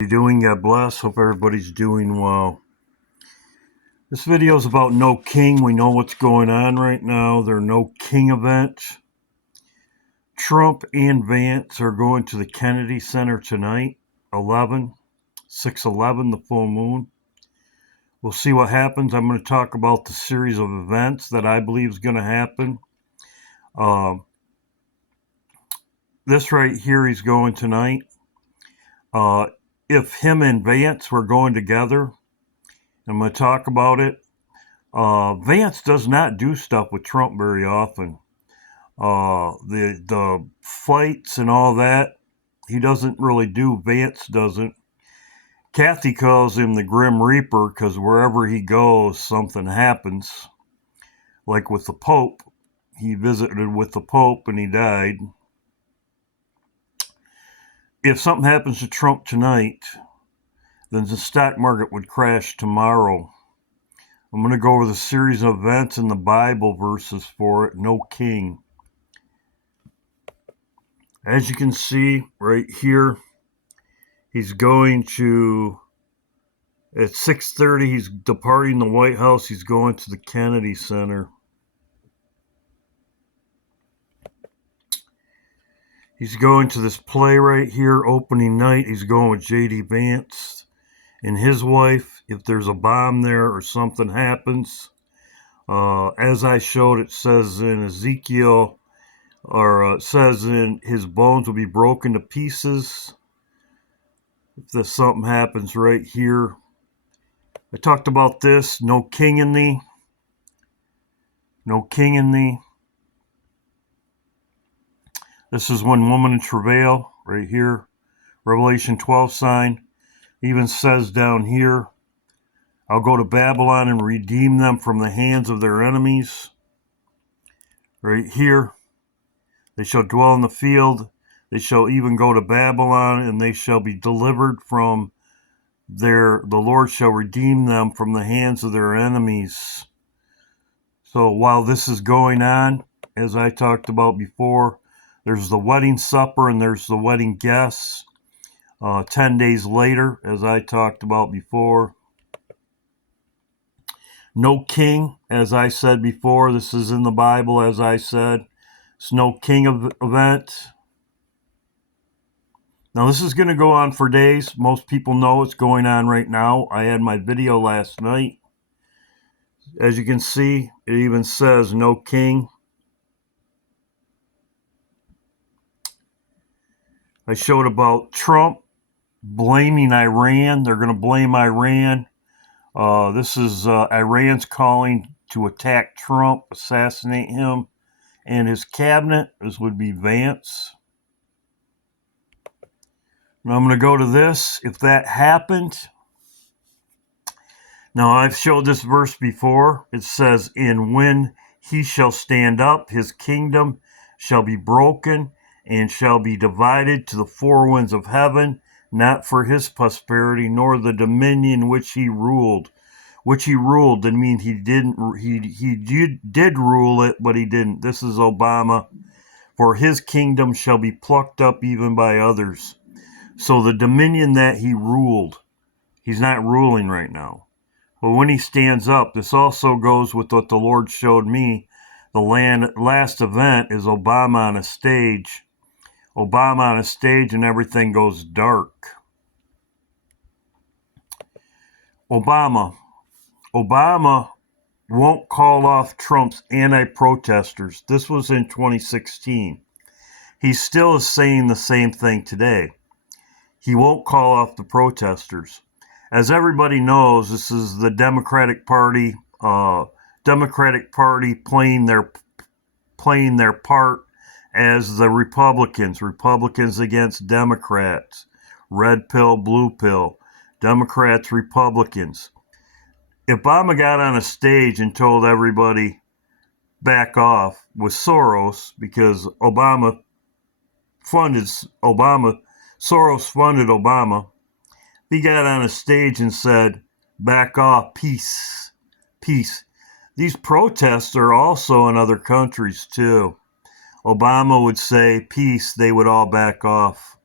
You doing? God bless. Hope everybody's doing well. This video is about No King. We know what's going on right now. There are No King events. Trump and Vance are going to the Kennedy Center tonight, 6/11, the full moon. We'll see what happens. I'm going to talk about the series of events that I believe is going to happen. This right here, he's going tonight. If him and Vance were going together, I'm going to talk about it. Vance does not do stuff with Trump very often. The fights and all that, he doesn't really do. Vance doesn't. Kathy calls him the Grim Reaper because wherever he goes, something happens. Like with the Pope, he visited with the Pope and he died. If something happens to Trump tonight, then the stock market would crash tomorrow. I'm going to go over the series of events in the Bible verses for it. No king. As you can see right here, he's going to, at 6:30, he's departing the White House. He's going to the Kennedy Center. He's going to this play right here, opening night. He's going with J.D. Vance and his wife. If there's a bomb there or something happens, as I showed, it says in Ezekiel, or it says in his bones will be broken to pieces. If there's something happens right here. I talked about this. No king in thee. No king in thee. This is when woman in travail, right here. Revelation 12 sign. Even says down here, I'll go to Babylon and redeem them from the hands of their enemies. Right here. They shall dwell in the field. They shall even go to Babylon, and they shall be delivered from the Lord shall redeem them from the hands of their enemies. So while this is going on, as I talked about before, there's the wedding supper and there's the wedding guests. 10 days later, as I talked about before. No king, as I said before. This is in the Bible, as I said. It's no king event. Now, this is going to go on for days. Most people know what's going on right now. I had my video last night. As you can see, it even says no king. I showed about Trump blaming Iran. They're going to blame Iran. This is Iran's calling to attack Trump, assassinate him and his cabinet. This would be Vance. Now I'm going to go to this. If that happened, now I've showed this verse before. It says, and when he shall stand up, his kingdom shall be broken and shall be divided to the four winds of heaven, not for his prosperity, nor the dominion which he ruled. Which he ruled didn't mean he didn't. He did rule it, but he didn't. This is Obama. For his kingdom shall be plucked up even by others. So the dominion that he ruled, he's not ruling right now. But when he stands up, this also goes with what the Lord showed me. The last event is Obama on a stage. Obama on a stage and everything goes dark. Obama won't call off Trump's anti-protesters. This was in 2016. He still is saying the same thing today. He won't call off the protesters. As everybody knows, this is the Democratic Party playing their part as the Republicans against Democrats, red pill, blue pill, Democrats, Republicans. If Obama got on a stage and told everybody back off with Soros, because Soros funded Obama, he got on a stage and said, back off, peace, peace. These protests are also in other countries too. Obama would say peace, they would all back off.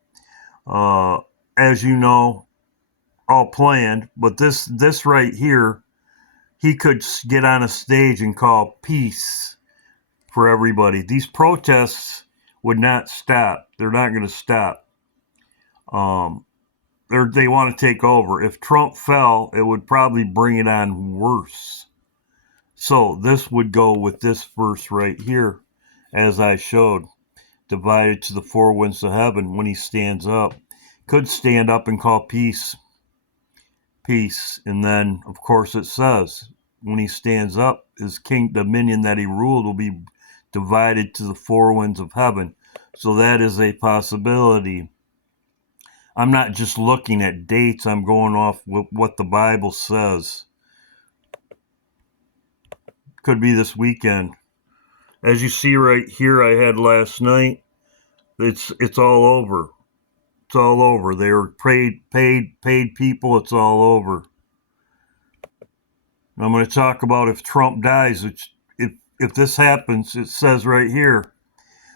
As you know, all planned. But this right here, he could get on a stage and call peace for everybody. These protests would not stop. They're not going to stop. They want to take over. If Trump fell, it would probably bring it on worse. So this would go with this verse right here, as I showed, divided to the four winds of heaven. When he stands up, could stand up and call peace, peace. And then, of course, it says, when he stands up, his dominion that he ruled will be divided to the four winds of heaven. So that is a possibility. I'm not just looking at dates, I'm going off with what the Bible says. Could be this weekend. As you see right here, I had last night, it's all over. It's all over. They were paid people, it's all over. I'm going to talk about if Trump dies, if this happens, it says right here,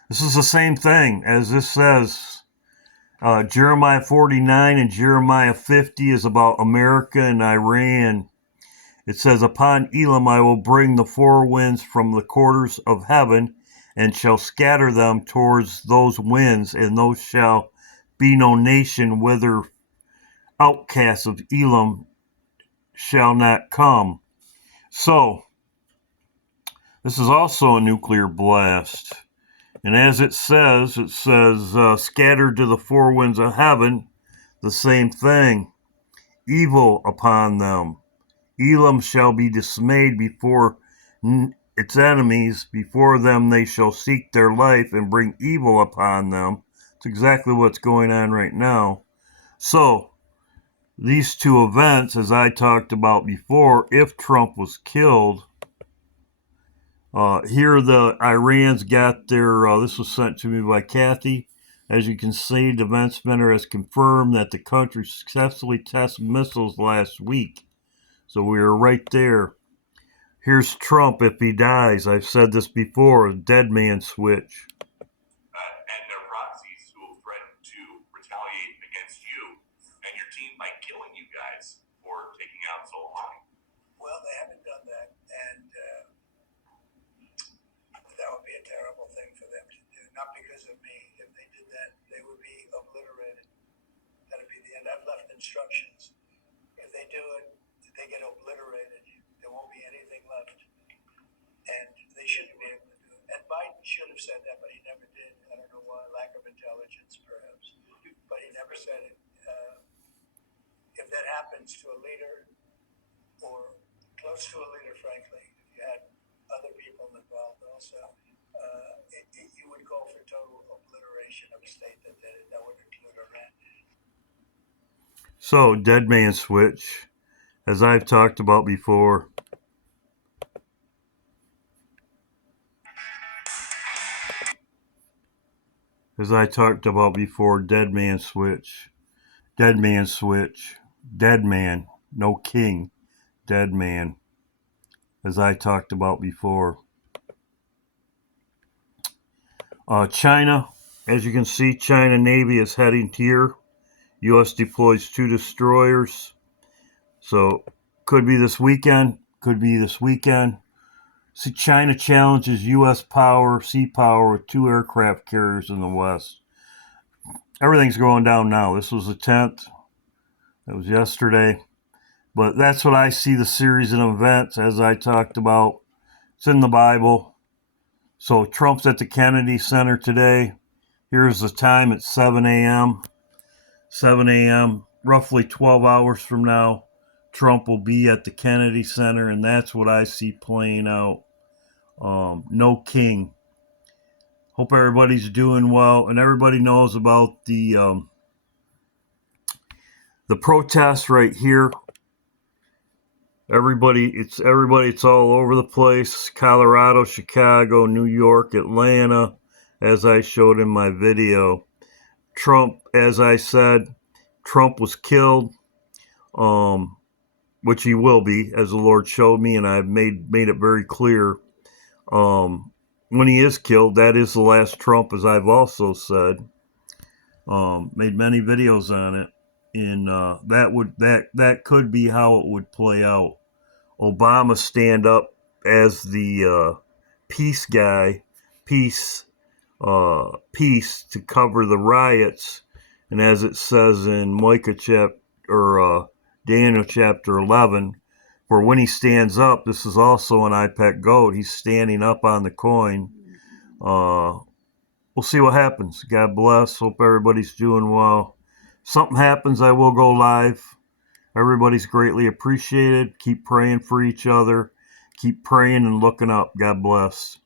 this is the same thing as this says. Jeremiah 49 and Jeremiah 50 is about America and Iran. It says, upon Elam I will bring the four winds from the quarters of heaven, and shall scatter them towards those winds, and those shall be no nation whither outcasts of Elam shall not come. So, this is also a nuclear blast. And as it says, scattered to the four winds of heaven, the same thing. Evil upon them. Elam shall be dismayed before its enemies. Before them they shall seek their life and bring evil upon them. It's exactly what's going on right now. So, these two events, as I talked about before, if Trump was killed, here the Iran's got their, this was sent to me by Kathy. As you can see, Defense Center has confirmed that the country successfully tested missiles last week. So we are right there. Here's Trump if he dies. I've said this before, a dead man switch. And their proxies who will threaten to retaliate against you and your team by killing you guys for taking out Soleimani. Well, they haven't done that, and that would be a terrible thing for them to do. Not because of me. If they did that, they would be obliterated. That would be the end. I've left instructions. If they do it, they get obliterated. There won't be anything left. And they shouldn't be able to do it. And Biden should have said that, but he never did. I don't know why. Lack of intelligence, perhaps. But he never said it. If that happens to a leader, or close to a leader, frankly, if you had other people involved also, you would call for total obliteration of a state that did it. That would include Iran. So, dead man switch, as I've talked about before. As I talked about before, dead man switch. Dead man switch. Dead man. No king. Dead man. As I talked about before. China, as you can see, China Navy is heading here. U.S. deploys 2 destroyers. So, could be this weekend. Could be this weekend. See, China challenges U.S. sea power with 2 aircraft carriers in the West. Everything's going down now. This was the 10th. That was yesterday. But that's what I see the series of events, as I talked about. It's in the Bible. So Trump's at the Kennedy Center today. Here's the time at 7 a.m. 7 a.m. Roughly 12 hours from now, Trump will be at the Kennedy Center, and that's what I see playing out. No king. Hope everybody's doing well, and everybody knows about the protests right here. It's all over the place. Colorado, Chicago, New York, Atlanta, as I showed in my video. Trump, as I said, Trump was killed, which he will be, as the Lord showed me, and I've made it very clear. When he is killed, that is the last Trump, as I've also said. Made many videos on it. and that could be how it would play out. Obama stand up as the peace guy, peace to cover the riots, and as it says in Micah Daniel chapter 11, for when he stands up, this is also an IPEC goat. He's standing up on the coin. We'll see what happens. God bless. Hope everybody's doing well. Something happens, I will go live. Everybody's greatly appreciated. Keep praying for each other. Keep praying and looking up. God bless.